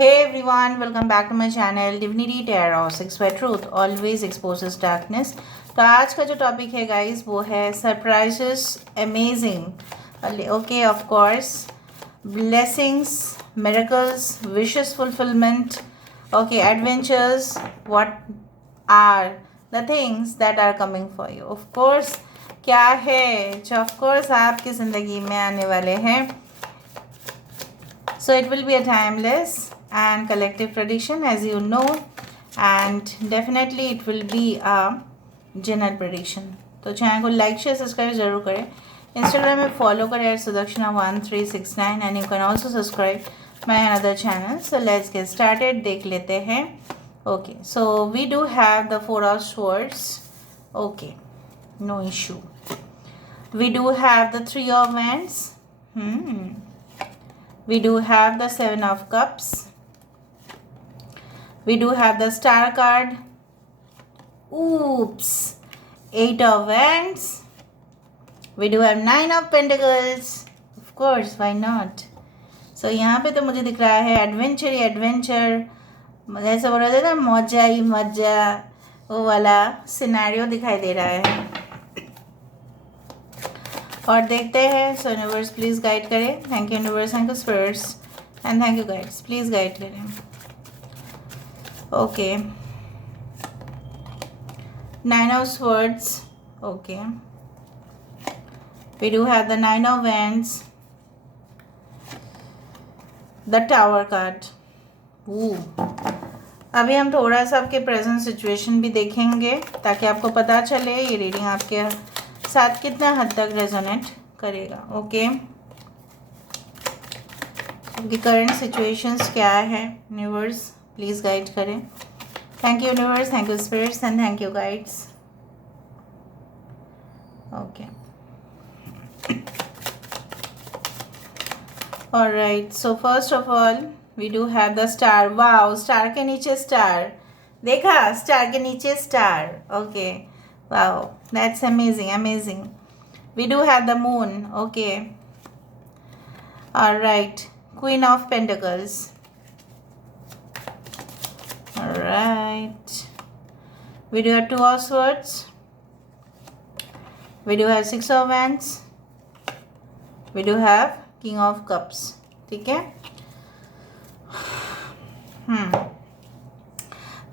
Hey everyone, welcome back to my channel Divinity Tarot 6 by Truth always exposes darkness। तो आज का जो topic है गाइस वो है surprises amazing okay of course blessings miracles wishes fulfillment okay adventures what are the things that are coming for you. Of course क्या है जो ऑफ कोर्स आपकी ज़िंदगी में आने वाले हैं। So it will be a timeless and collective prediction as you know, and definitely it will be a general prediction। तो चैनल को लाइक शेयर सब्सक्राइब ज़रूर करें। इंस्टाग्राम में फॉलो करें @sudakshinah1369 and you can also subscribe my another channel। So let's get started। देख लेते हैं। Okay, so we do have the 4 of swords। Okay, no issue। We do have the 3 of wands। We do have the 7 of cups। We do have the star card। Oops, 8 of wands। We do have 9 of pentacles। Of course, why not। So यहाँ पे तो मुझे दिख रहा है adventure ही adventure, जैसे बोला जाता है ना मौजा ही मौजा, वो वाला सिनेरियो दिखाई दे रहा है। और देखते हैं। सो यूनिवर्स प्लीज़ गाइड करें। Thank you universe, thank you spirits and thank you guides, please guide करें। Okay, 9 of swords. Okay, we do have the 9 of wands, the tower card. अभी हम थोड़ा सा आपके प्रेजेंट सिचुएशन भी देखेंगे ताकि आपको पता चले ये रीडिंग आपके साथ कितना हद तक रेजोनेट करेगा। ओके, आपकी करंट सिचुएशंस क्या है यूनिवर्स प्लीज़ गाइड करें। Thank you universe, thank you spirits and thank you guides. Okay, alright, so first of all we do have the star. Wow, star के नीचे स्टार देखा, star के नीचे star. Okay, wow, that's amazing। We do have the moon। okay, all right, queen of pentacles। all right, we do have 2 of swords। we do have 6 of wands। we do have king of cups। ठीक है।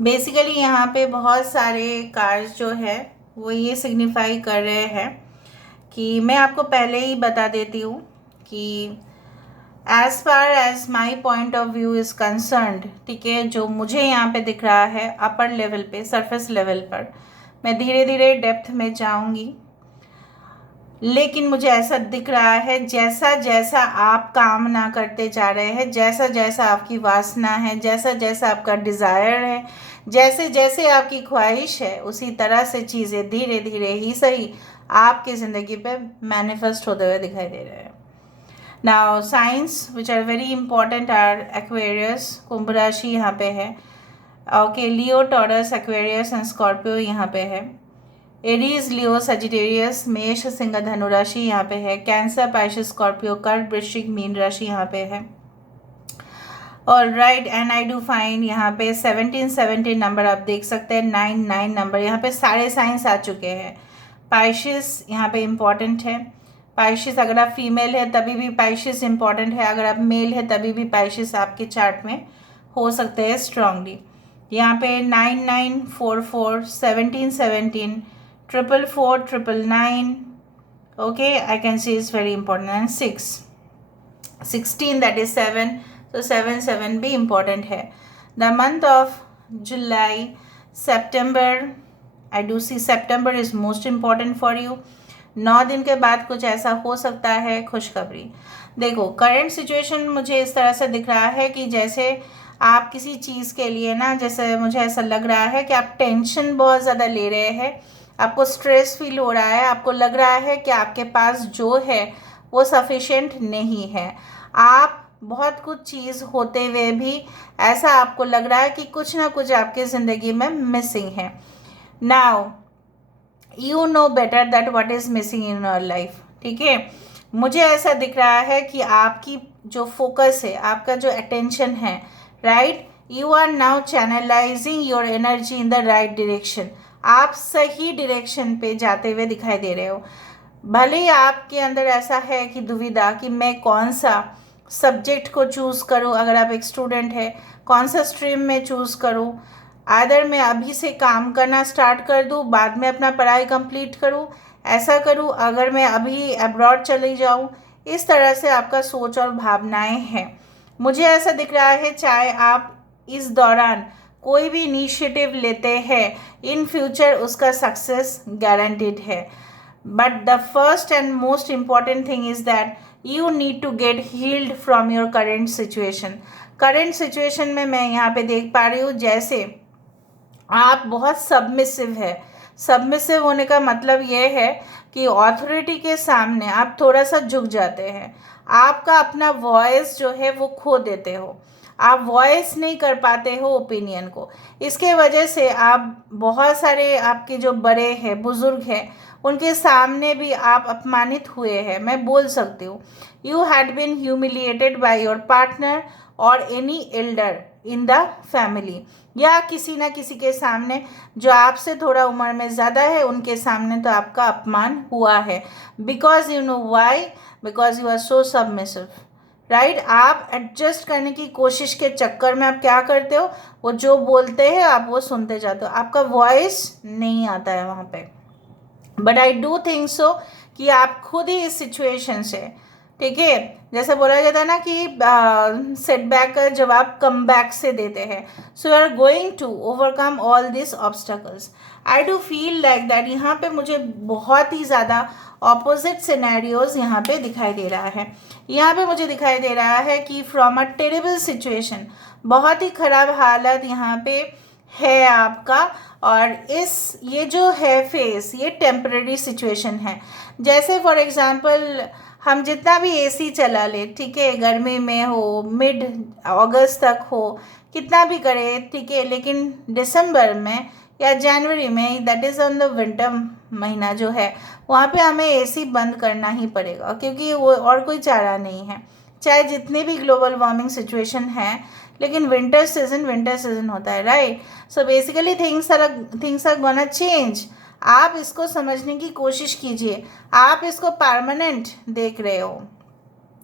Basically यहाँ पे बहुत सारे cards जो है वो ये सिग्निफाई कर रहे हैं कि मैं आपको पहले ही बता देती हूँ कि as far as my point of view is concerned, ठीक है, जो मुझे यहाँ पे दिख रहा है अपर लेवल पे, सरफेस लेवल पर, मैं धीरे धीरे डेप्थ में जाऊँगी, लेकिन मुझे ऐसा दिख रहा है जैसा जैसा आप कामना करते जा रहे हैं, जैसा जैसा आपकी वासना है, जैसा जैसा आपका डिज़ायर है, जैसे जैसे आपकी ख्वाहिश है, उसी तरह से चीज़ें धीरे धीरे ही सही आपकी ज़िंदगी पे मैनिफेस्ट होते हुए दिखाई दे रहे हैं। Now signs which are very important are Aquarius, कुंभ राशि यहाँ पे है। Okay, Leo, Taurus, Aquarius and Scorpio यहाँ पे है। एरीज, लियो, सजिटेरियस, मेष, सिंह, धनु राशि यहाँ पे है। कैंसर, पाइसेस, स्कॉर्पियो, कर्क, वृश्चिक, मीन राशि यहाँ पे है। All right, and I do find यहाँ पे 17 नंबर आप देख सकते हैं, 9 नंबर यहाँ पे सारे साइंस आ चुके हैं। पाइसेस यहाँ पे इम्पॉर्टेंट है। पाइसेस अगर आप फीमेल है तभी भी पाइसेस इम्पॉर्टेंट है, अगर आप मेल है तभी भी पाइसेस आपके चार्ट में हो सकते हैं स्ट्रांगली। यहाँ पे 9944 17 444 999 okay, I can see is very important and 16 that is 7, तो 7 भी इम्पॉर्टेंट है। The month of July, September, I do see September is most important for you. 9 दिन के बाद कुछ ऐसा हो सकता है खुशखबरी। देखो, करंट सिचुएशन मुझे इस तरह से दिख रहा है कि जैसे आप किसी चीज़ के लिए ना, जैसे मुझे ऐसा लग रहा है कि आप टेंशन बहुत ज़्यादा ले रहे हैं, आपको स्ट्रेस फील हो रहा है, आपको लग रहा है कि आपके पास जो है वो सफिशेंट नहीं है। आप बहुत कुछ चीज़ होते हुए भी ऐसा आपको लग रहा है कि कुछ ना कुछ आपकी ज़िंदगी में मिसिंग है। Now you know better that what is missing in your life, ठीक है। मुझे ऐसा दिख रहा है कि आपकी जो फोकस है, आपका जो अटेंशन है, right? You are now channelizing your energy in the right direction. आप सही डायरेक्शन पे जाते हुए दिखाई दे रहे हो। भले ही आपके अंदर ऐसा है कि दुविधा कि मैं कौन सा सब्जेक्ट को चूज़ करूं, अगर आप एक स्टूडेंट है, कौन सा स्ट्रीम में चूज़ करूं, आदर मैं अभी से काम करना स्टार्ट कर दूं, बाद में अपना पढ़ाई कंप्लीट करूं, ऐसा करूं, अगर मैं अभी अब्रॉड चली जाऊं। इस तरह से आपका सोच और भावनाएं हैं। मुझे ऐसा दिख रहा है, चाहे आप इस दौरान कोई भी इनिशिएटिव लेते हैं, इन फ्यूचर उसका सक्सेस गारंटीड है। But the first and most important thing is that you need to get healed from your current situation. Current situation में मैं यहाँ पे देख पा रही हूँ जैसे आप बहुत सबमिसिव है। सबमिसिव होने का मतलब ये है कि ऑथोरिटी के सामने आप थोड़ा सा झुक जाते हैं। आपका अपना वॉइस जो है वो खो देते हो। आप वॉइस नहीं कर पाते हो ओपिनियन को। इसके वजह से आप बहुत सारे आपके जो बड़े हैं, बुजुर्ग हैं, उनके सामने भी आप अपमानित हुए हैं, मैं बोल सकती हूँ। You had been humiliated by your partner और any elder in the family, या किसी ना किसी के सामने जो आपसे थोड़ा उम्र में ज़्यादा है, उनके सामने तो आपका अपमान हुआ है। Because you know why, because you are so submissive, right? आप एडजस्ट करने की कोशिश के चक्कर में आप क्या करते हो, वो जो बोलते हैं आप वो सुनते जाते हो, आपका वॉइस नहीं आता है वहाँ पे। But I do think so कि आप खुद ही इस सिचुएशन से, ठीक है, जैसे बोला जाता है ना कि सेटबैक का जवाब कम बैक से देते हैं। So you are going to overcome all this obstacles. I do feel like that यहाँ पे मुझे बहुत ही ज़्यादा ऑपोजिट सिनेरियोज यहाँ पे दिखाई दे रहा है। यहाँ पे मुझे दिखाई दे रहा है कि फ्रॉम अ टेरेबल सिचुएशन, बहुत ही ख़राब हालत यहाँ पे है आपका। और ये जो है फेस, ये टेम्परेरी सिचुएशन है। जैसे फॉर एग्जांपल हम जितना भी एसी चला ले, ठीक है, गर्मी में हो, मिड अगस्त तक हो, कितना भी करे, ठीक है, लेकिन दिसंबर में या जनवरी में, that is on the winter महीना जो है, वहाँ पे हमें एसी बंद करना ही पड़ेगा, क्योंकि वो और कोई चारा नहीं है। चाहे जितने भी ग्लोबल वार्मिंग सिचुएशन है, लेकिन विंटर सीजन होता है, right? So basically things are gonna change. आप इसको समझने की कोशिश कीजिए। आप इसको परमानेंट देख रहे हो,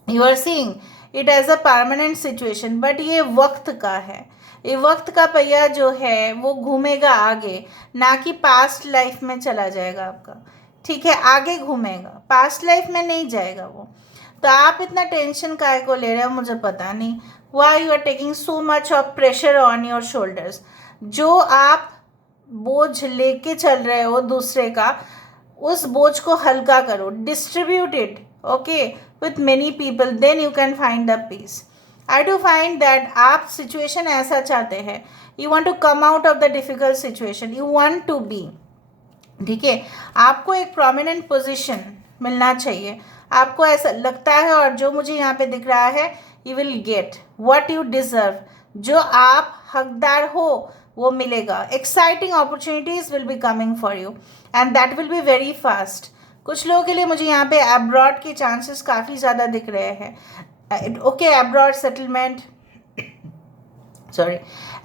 you are seeing it as a permanent situation, but ये वक्त का है। ये वक्त का पहिया जो है वो घूमेगा आगे, ना कि पास्ट लाइफ में चला जाएगा आपका, ठीक है, आगे घूमेगा, पास्ट लाइफ में नहीं जाएगा वो। तो आप इतना टेंशन काहे को ले रहे हो, मुझे पता नहीं। Why you are taking so much of pressure on your shoulders. जो आप बोझ लेके चल रहे हो दूसरे का, उस बोझ को हल्का करो, distribute it, okay, with many people, then you can find the peace. I do find that आप सिचुएशन ऐसा चाहते हैं, you want to come out of the difficult situation, you want to be, ठीक है, आपको एक प्रोमिनेंट पोजिशन मिलना चाहिए, आपको ऐसा लगता है। और जो मुझे यहाँ पे दिख रहा है, you will get what you deserve, जो आप हकदार हो वो मिलेगा। Exciting opportunities will be coming for you and that will be very fast. कुछ लोगों के लिए मुझे यहाँ पे अब्रॉड के चांसेस काफ़ी ज़्यादा दिख रहे हैं। Okay, abroad settlement, sorry,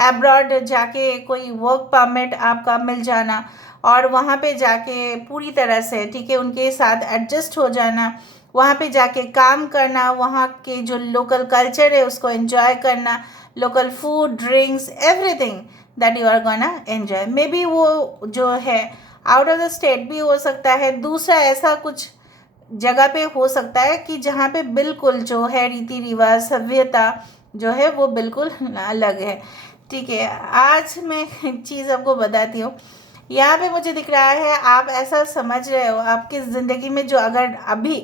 abroad जाके कोई वर्क परमिट आपका मिल जाना और वहाँ पे जाके पूरी तरह से, ठीक है, उनके साथ एडजस्ट हो जाना, वहाँ पे जाके काम करना, वहाँ के जो लोकल कल्चर है उसको एंजॉय करना, local food, drinks, everything that you are gonna enjoy. Maybe वो जो है आउट ऑफ द स्टेट भी हो सकता है, दूसरा ऐसा कुछ जगह पे हो सकता है कि जहाँ पे बिल्कुल जो है रीति रिवाज, सभ्यता जो है वो बिल्कुल अलग है, ठीक है। आज मैं एक चीज़ आपको बताती हूँ। यहाँ पे मुझे दिख रहा है आप ऐसा समझ रहे हो आपकी ज़िंदगी में जो अगर अभी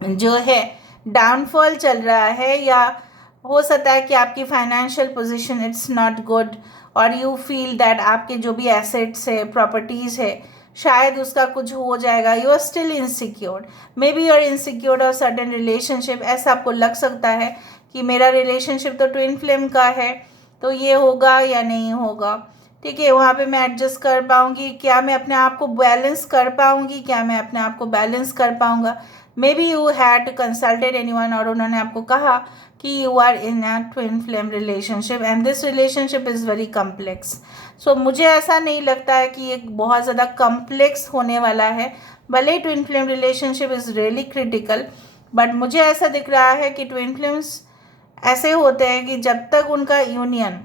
जो है डाउनफॉल चल रहा है, या हो सकता है कि आपकी financial position it's not good, और यू फील दैट आपके जो भी एसेट्स है, प्रॉपर्टीज़ है, शायद उसका कुछ हो जाएगा, you are still insecure, maybe you are insecure of certain relationship. ऐसा आपको लग सकता है कि मेरा रिलेशनशिप तो ट्विन फ्लेम का है, तो ये होगा या नहीं होगा, ठीक है, वहाँ पे मैं एडजस्ट कर पाऊँगी, क्या मैं अपने आप को बैलेंस कर पाऊँगी, क्या मैं अपने आप को बैलेंस कर पाऊँगा। Maybe you had consulted anyone, और उन्होंने आपको कहा कि you are in a twin flame relationship and this relationship is very complex. So मुझे ऐसा नहीं लगता है कि ये बहुत ज़्यादा कम्प्लेक्स होने वाला है. भले ही twin flame relationship is really critical, but मुझे ऐसा दिख रहा है कि ट्विन फ्लेम्स ऐसे होते हैं कि जब तक उनका यूनियन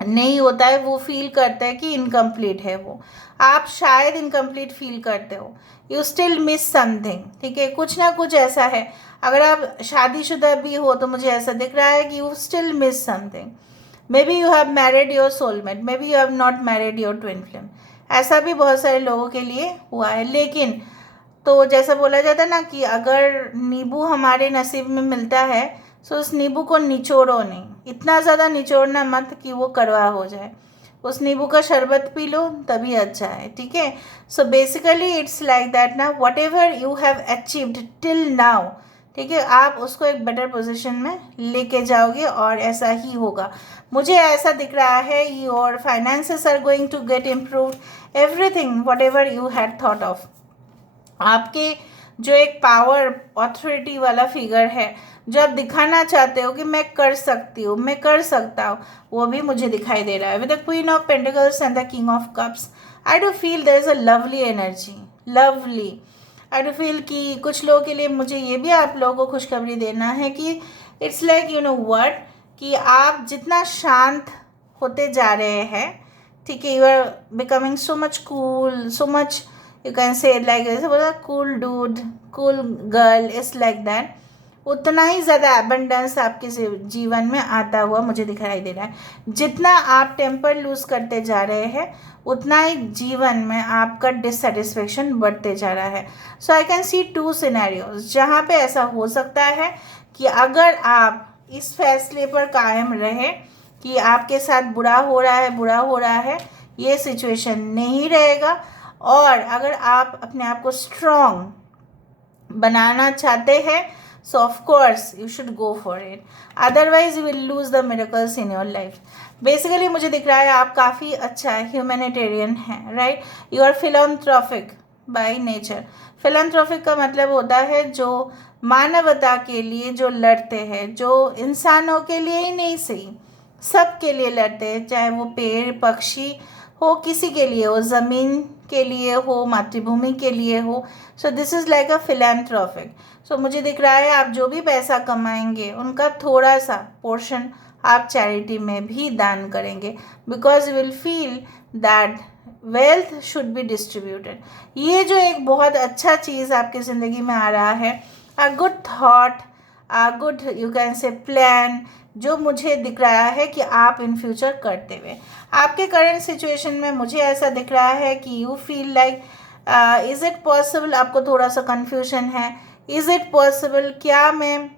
नहीं होता है वो फील करते हैं कि इनकम्प्लीट है वो. आप शायद इनकम्प्लीट फील करते हो, यू स्टिल मिस समथिंग. ठीक है, कुछ ना कुछ ऐसा है. अगर आप शादीशुदा भी हो तो मुझे ऐसा दिख रहा है कि you still miss something. May be you have married your soulmate, may be you have not married your twin flame. ऐसा भी बहुत सारे लोगों के लिए हुआ है. लेकिन तो जैसा बोला जाता है ना कि अगर नींबू हमारे नसीब में मिलता है तो उस नींबू को निचोड़ो नहीं, इतना ज़्यादा निचोड़ना मत कि वो कड़वा हो जाए. उस नींबू का शरबत पी लो तभी अच्छा है. ठीक है, so basically it's like that ना, whatever you have achieved till now, ठीक है, आप उसको एक बेटर पोजीशन में लेके जाओगे और ऐसा ही होगा. मुझे ऐसा दिख रहा है your finances are going to get improve, everything whatever you had thought of. आपके जो एक पावर ऑथोरिटी वाला फिगर है, जो आप दिखाना चाहते हो कि मैं कर सकती हूँ, मैं कर सकता हूँ, वो भी मुझे दिखाई दे रहा है. With the queen of pentacles and the king of cups, I do feel there is a lovely energy, lovely. I do feel कि कुछ लोगों के लिए मुझे ये भी आप लोगों को खुशखबरी देना है कि it's like you know what, कि आप जितना शांत होते जा रहे हैं, ठीक है, you are becoming so much cool, so much you can say like ऐसे बोला cool dude, cool girl, it's like that. उतना ही ज़्यादा एबंडेंस आपके जीवन में आता हुआ मुझे दिखाई दे रहा है. जितना आप टेम्पर लूज करते जा रहे हैं उतना ही जीवन में आपका डिससेटिस्फेक्शन बढ़ते जा रहा है. So I can see two scenarios जहाँ पे ऐसा हो सकता है कि अगर आप इस फैसले पर कायम रहे कि आपके साथ बुरा हो रहा है, बुरा हो रहा है, ये सिचुएशन नहीं रहेगा. और अगर आप अपने आप को स्ट्रॉन्ग बनाना चाहते हैं, so of course you should go for it, otherwise you will lose the miracles in your life. Basically मुझे दिख रहा है आप काफ़ी अच्छा ह्यूमैनिटेरियन हैं, right. You are philanthropic by nature. Philanthropic का मतलब होता है जो मानवता के लिए जो लड़ते हैं, जो इंसानों के लिए ही नहीं सही सब के लिए लड़ते हैं, चाहे वो पेड़ पक्षी हो, किसी के लिए हो, ज़मीन के लिए हो, मातृभूमि के लिए हो. So this is like a philanthropic. So मुझे दिख रहा है आप जो भी पैसा कमाएंगे उनका थोड़ा सा पोर्शन आप चैरिटी में भी दान करेंगे, because you will feel that wealth should be distributed. ये जो एक बहुत अच्छा चीज़ आपकी ज़िंदगी में आ रहा है, a good thought, a good you can से प्लान, जो मुझे दिख रहा है कि आप इन फ्यूचर करते हुए आपके करंट सिचुएशन में मुझे ऐसा दिख रहा है कि you feel like is it possible. आपको थोड़ा सा कन्फ्यूजन है, इज़ इट पॉसिबल, क्या मैं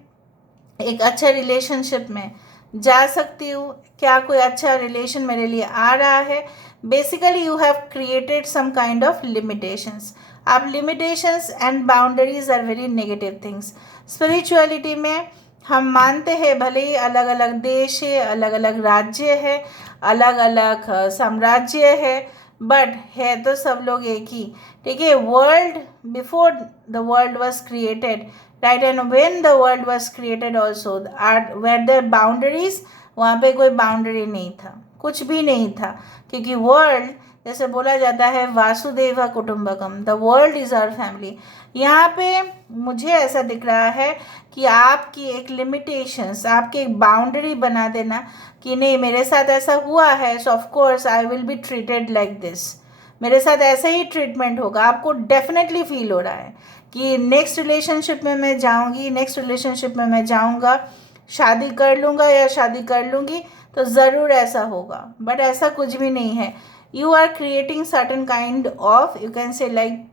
एक अच्छा रिलेशनशिप में जा सकती हूँ, क्या कोई अच्छा रिलेशन मेरे लिए आ रहा है. Basically you have created some kind of limitations. आप limitations and boundaries are very negative things. Spirituality में हम मानते हैं भले ही अलग अलग देश है, अलग अलग राज्य है, अलग अलग साम्राज्य है, बट है तो सब लोग एक ही. ठीक है, world before the world was created, right, and when the world was created also were there boundaries, वहाँ पे कोई बाउंड्री नहीं था, कुछ भी नहीं था, क्योंकि वर्ल्ड जैसे बोला जाता है वासुदेव कुटुंबकम, the world is our family. यहाँ पे मुझे ऐसा दिख रहा है कि आपकी एक लिमिटेशंस, आपकी एक बाउंड्री बना देना कि नहीं मेरे साथ ऐसा हुआ है, सो of course I will be treated like this, मेरे साथ ऐसे ही ट्रीटमेंट होगा. आपको डेफिनेटली फील हो रहा है कि नेक्स्ट रिलेशनशिप में मैं जाऊँगी, नेक्स्ट रिलेशनशिप में मैं जाऊँगा, शादी कर लूँगा या शादी कर लूँगी तो ज़रूर ऐसा होगा, बट ऐसा कुछ भी नहीं है. You are creating certain kind of you can say like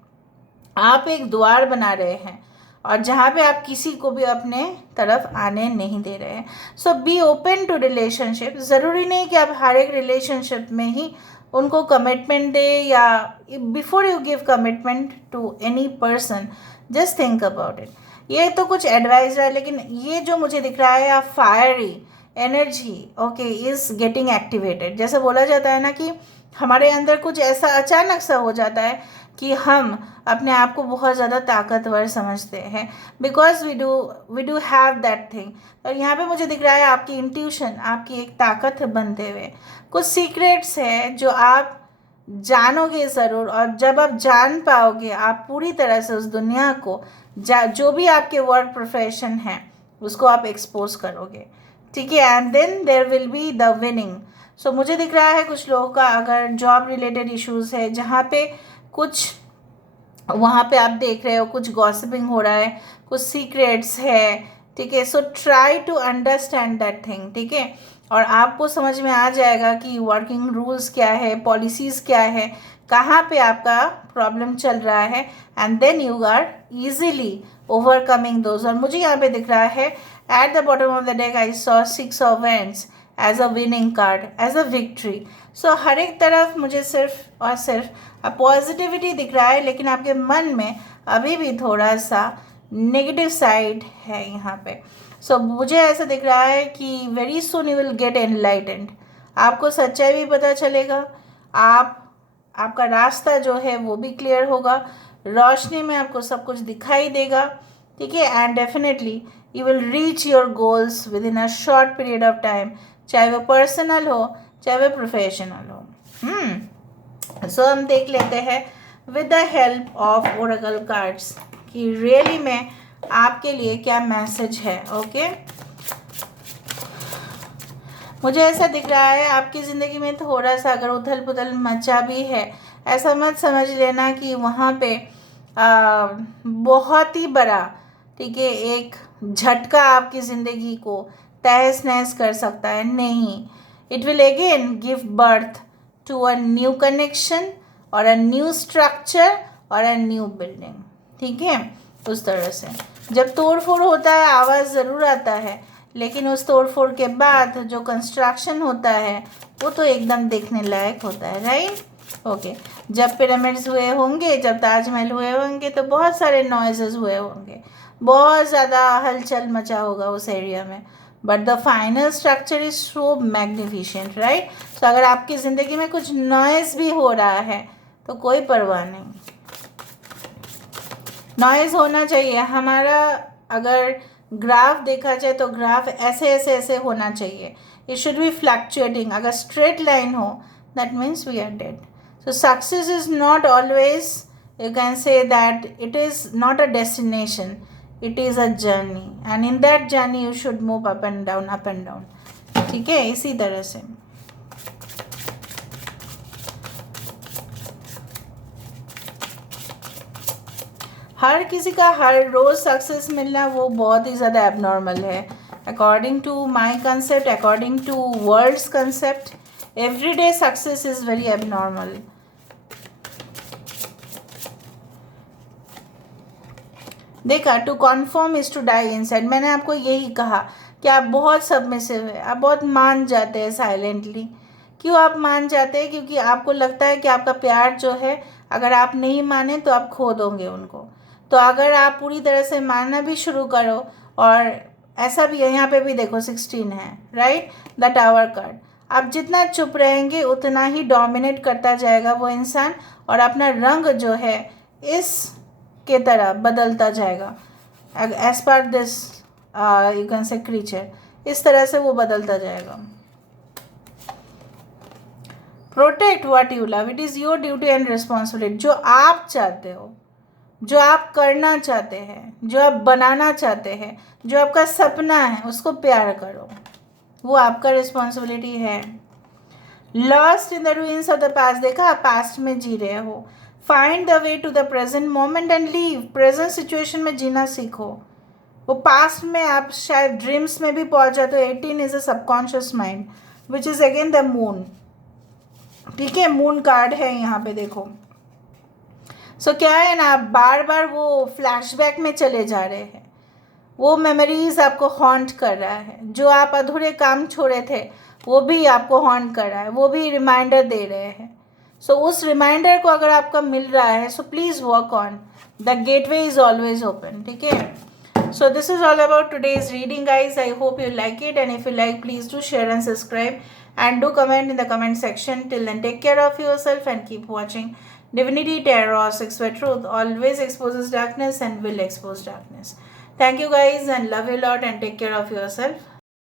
आप एक द्वार बना रहे हैं और जहाँ पे आप किसी को भी अपने तरफ आने नहीं दे रहे हैं. सो बी ओपन टू रिलेशनशिप. ज़रूरी नहीं कि आप हर एक रिलेशनशिप में ही उनको कमिटमेंट दे, या before you give commitment to any person just think about it. ये तो कुछ एडवाइस है, लेकिन ये जो मुझे दिख रहा है आप fiery energy okay is getting activated. जैसे बोला जाता है ना कि हमारे अंदर कुछ ऐसा अचानक सा हो जाता है कि हम अपने आप को बहुत ज़्यादा ताकतवर समझते हैं, because we do have that thing. और यहाँ पे मुझे दिख रहा है आपकी इंट्यूशन, आपकी एक ताकत बनते हुए कुछ सीक्रेट्स है जो आप जानोगे ज़रूर, और जब आप जान पाओगे आप पूरी तरह से उस दुनिया को जो भी आपके वर्क प्रोफेशन है उसको आप एक्सपोज करोगे, ठीक है। And then there will be the winning. So मुझे दिख रहा है कुछ लोगों का अगर जॉब रिलेटेड इश्यूज है जहाँ पे कुछ वहाँ पे आप देख रहे हो कुछ गॉसिपिंग हो रहा है, कुछ सीक्रेट्स है, ठीक है। So try to understand that thing, ठीक है। और आपको समझ में आ जाएगा कि वर्किंग रूल्स क्या है, पॉलिसीज़ क्या है, कहाँ पे आपका प्रॉब्लम चल रहा है, and then you are easily overcoming those. और मुझे यहाँ पे दिख रहा है at the bottom of the deck I saw 6 of wands as a winning card, as a victory. So हर एक तरफ मुझे सिर्फ और सिर्फ पॉजिटिविटी दिख रहा है, लेकिन आपके मन में अभी भी थोड़ा सा नेगेटिव साइड है यहाँ पे। सो मुझे ऐसा दिख रहा है कि very soon you will get enlightened, आपको सच्चाई भी पता चलेगा, आपका रास्ता जो है वो भी क्लियर होगा, रोशनी में आपको सब कुछ दिखाई देगा, ठीक है। And definitely you will reach your goals with in a short period of time, चाहे वो पर्सनल हो चाहे वो प्रोफेशनल हो। सो हम देख लेते हैं with the help of Oracle cards कि रियली में आपके लिए क्या मैसेज है, ओके। मुझे ऐसा दिख रहा है आपकी ज़िंदगी में थोड़ा सा अगर उथल पुथल मचा भी है, ऐसा मत समझ लेना कि वहाँ पे बहुत ही बड़ा, ठीक है, एक झटका आपकी ज़िंदगी को तहस नहस कर सकता है, नहीं। It will again give birth to a new connection और अ न्यू स्ट्रक्चर और अ न्यू बिल्डिंग, ठीक है। उस तरह से जब तोड़ फोड़ होता है आवाज़ ज़रूर आता है, लेकिन उस तोड़ फोड़ के बाद जो कंस्ट्रक्शन होता है वो तो एकदम देखने लायक होता है, राइट, ओके। जब पिरामिड्स हुए होंगे, जब ताजमहल हुए होंगे तो बहुत सारे नॉइजेस हुए होंगे, बहुत ज़्यादा हलचल मचा होगा उस एरिया में, but the final structure is so magnificent, right. तो अगर आपकी ज़िंदगी में कुछ नॉइज़ भी हो रहा है तो कोई परवाह नहीं, नॉइज़ होना चाहिए। हमारा अगर ग्राफ देखा जाए तो ग्राफ ऐसे ऐसे ऐसे होना चाहिए, इट शुड बी फ्लक्चुएटिंग। अगर स्ट्रेट लाइन हो that means we are dead. So success is not always, you can say that it is not a destination, it is a journey, and in that journey you should move up and down, up and down, ठीक है। इसी तरह से हर किसी का हर रोज़ success मिलना वो बहुत ही ज़्यादा एबनॉर्मल है। According to my concept, according to world's concept, every day success is very abnormal. देखा, to confirm is to die inside. मैंने आपको यही कहा कि आप बहुत सबमिसिव है, आप बहुत मान जाते हैं साइलेंटली। क्यों आप मान जाते हैं? क्योंकि आपको लगता है कि आपका प्यार जो है अगर आप नहीं माने तो आप खो दोगे उनको। तो अगर आप पूरी तरह से मानना भी शुरू करो, और ऐसा भी है, यहाँ पे भी देखो 16 है, राइट, द टावर कार्ड। आप जितना चुप रहेंगे उतना ही डोमिनेट करता जाएगा वो इंसान, और अपना रंग जो है इस के तरह बदलता जाएगा। As per this you can say creature, इस तरह से वो बदलता जाएगा। Protect what you love, it is your duty and responsibility. जो आप चाहते हो, जो आप करना चाहते हैं, जो आप बनाना चाहते हैं, जो आपका सपना है, उसको प्यार करो, वो आपका रिस्पॉन्सिबिलिटी है। Lost in the ruins of the past, देखा आप पास्ट में जी रहे हो, find the way to the present moment and leave. Present situation में जीना सीखो। वो पास्ट में आप शायद ड्रीम्स में भी पहुंच जाते हो। 18 is a subconscious mind which is again the moon, ठीक है, मून कार्ड है यहाँ पे देखो। सो क्या है ना, आप बार बार वो फ्लैशबैक में चले जा रहे हैं, वो मेमोरीज आपको हॉन्ट कर रहा है। जो आप अधूरे काम छोड़े थे वो भी आपको हॉन्ट कर रहा है, वो भी रिमाइंडर दे रहे हैं। सो उस रिमाइंडर को अगर आपका मिल रहा है, so please work on, the gateway is always open, ठीक है। So this is all about today's reading, guys. I hope you like it, and if you like, please do share and subscribe, and do comment in the comment section. Till then, take care of yourself and keep watching Divinity Tarot 6 where truth always exposes darkness and will expose darkness. Thank you, guys, and love you a lot, and take care of yourself.